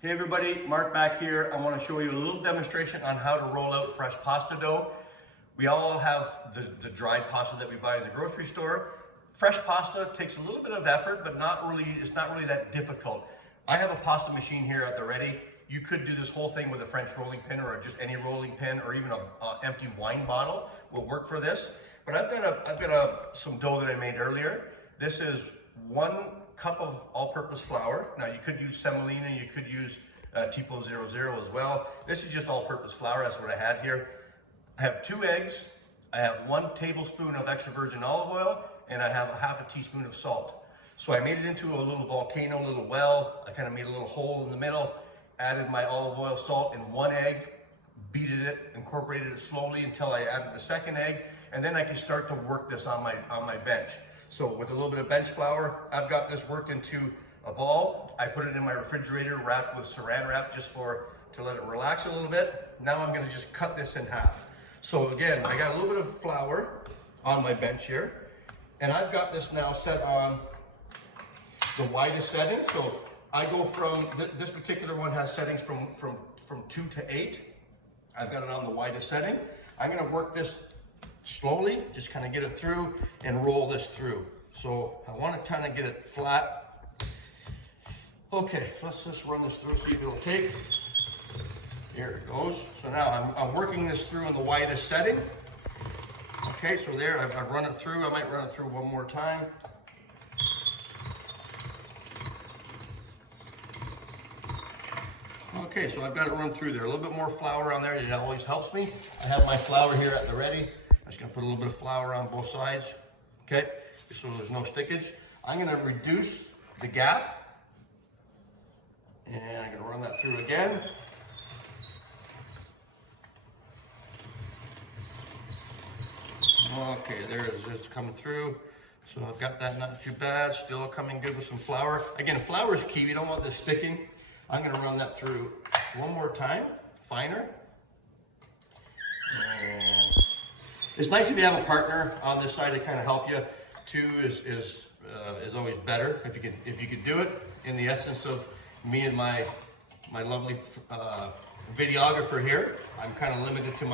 Hey everybody, Mark back here. I want to show you a little demonstration on how to roll out fresh pasta dough. We all have the dried pasta that we buy in the grocery store. Fresh pasta takes a little bit of effort, but it's not really that difficult. I have a pasta machine here at the ready. You could do this whole thing with a French rolling pin or just any rolling pin, or even an empty wine bottle will work for this. But I've got some dough that I made earlier. This is 1 cup of all-purpose flour. Now you could use semolina, you could use Tipo 00 as well. This is just all-purpose flour, that's what I had here. I have 2 eggs, I have 1 tablespoon of extra virgin olive oil, and I have ½ a teaspoon of salt. So I made it into a little volcano, a little well. I kind of made a little hole in the middle, added my olive oil, salt, and 1 egg, beated it, incorporated it slowly until I added the 2nd egg, and then I can start to work this on my bench. So with a little bit of bench flour, I've got this worked into a ball. I put it in my refrigerator wrapped with saran wrap just to let it relax a little bit. Now I'm gonna just cut this in half. So again, I got a little bit of flour on my bench here, and I've got this now set on the widest setting. So I go from, this particular one has settings from 2 to 8. I've got it on the widest setting. I'm gonna work this slowly, just kind of get it through and roll this through. So I want to kind of get it flat. Okay, so let's just run this through, see if it'll take. Here it goes. So now I'm working this through in the widest setting. Okay, so there, I've run it through. I might run it through one more time. Okay, so I've got it run through there. A little bit more flour on there, it always helps me. I have my flour here at the ready. I'm just gonna put a little bit of flour on both sides, okay? Just so there's no stickage. I'm gonna reduce the gap, and I'm gonna run that through again. Okay, there it is, it's coming through. So I've got that, not too bad, still coming good with some flour. Again, flour is key, we don't want this sticking. I'm gonna run that through one more time, finer. And it's nice if you have a partner on this side to kind of help you. 2 is always better if you could do it. In the essence of me and my lovely videographer here, I'm kind of limited to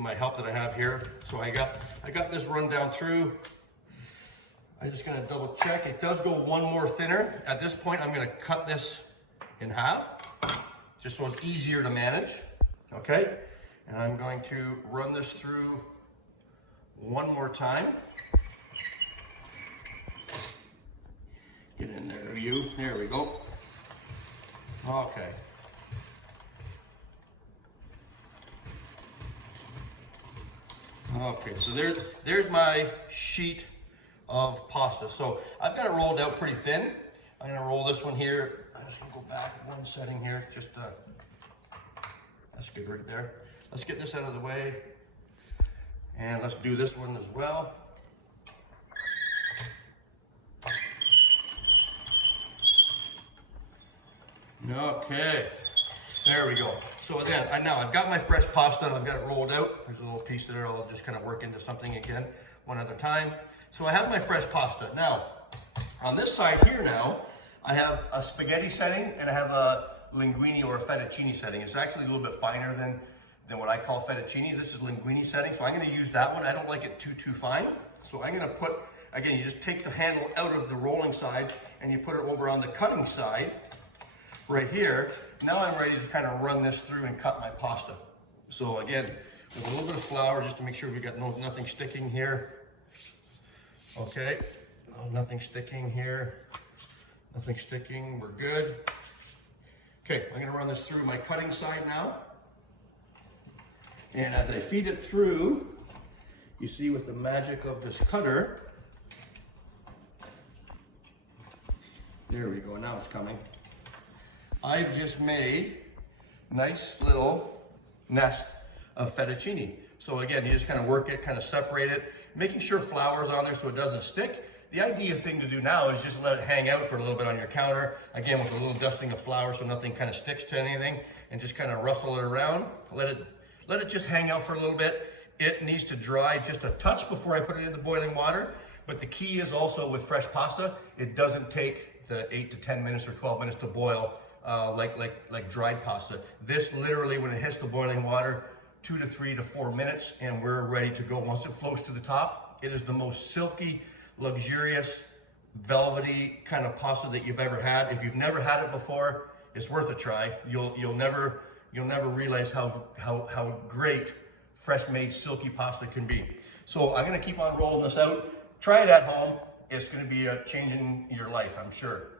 my help that I have here. So I got this run down through. I'm just gonna double check. It does go one more thinner. At this point, I'm gonna cut this in half, just so it's easier to manage. Okay, and I'm going to run this through one more time. Get in there, you. There we go. Okay. Okay, so there's my sheet of pasta. So I've got it rolled out pretty thin. I'm gonna roll this one here. I'm just gonna go back one setting here. Just that's good right there. Let's get this out of the way. And let's do this one as well. Okay, there we go. So then, now I've got my fresh pasta and I've got it rolled out. There's a little piece there, I'll just kind of work into something again, one at a time. So I have my fresh pasta. Now, on this side here now, I have a spaghetti setting and I have a linguine or a fettuccine setting. It's actually a little bit finer than what I call fettuccine. This is linguine setting, so I'm gonna use that one. I don't like it too fine. So I'm gonna put, again, you just take the handle out of the rolling side and you put it over on the cutting side right here. Now I'm ready to kind of run this through and cut my pasta. So again, with a little bit of flour just to make sure we got nothing sticking here. Okay, nothing sticking here. Nothing sticking, we're good. Okay, I'm gonna run this through my cutting side now. And as I feed it through, you see with the magic of this cutter, there we go, now it's coming. I've just made a nice little nest of fettuccine. So again, you just kind of work it, kind of separate it, making sure flour's on there so it doesn't stick. The ideal thing to do now is just let it hang out for a little bit on your counter. Again, with a little dusting of flour so nothing kind of sticks to anything, and just kind of rustle it around. Let it just hang out for a little bit. It needs to dry just a touch before I put it in the boiling water. But the key is also with fresh pasta, it doesn't take the 8 to 10 minutes or 12 minutes to boil like dried pasta. This literally, when it hits the boiling water, 2 to 3 to 4 minutes, and we're ready to go. Once it floats to the top, it is the most silky, luxurious, velvety kind of pasta that you've ever had. If you've never had it before, it's worth a try. You'll never realize how great fresh made silky pasta can be. So I'm gonna keep on rolling this out. Try it at home. It's gonna be changing your life, I'm sure.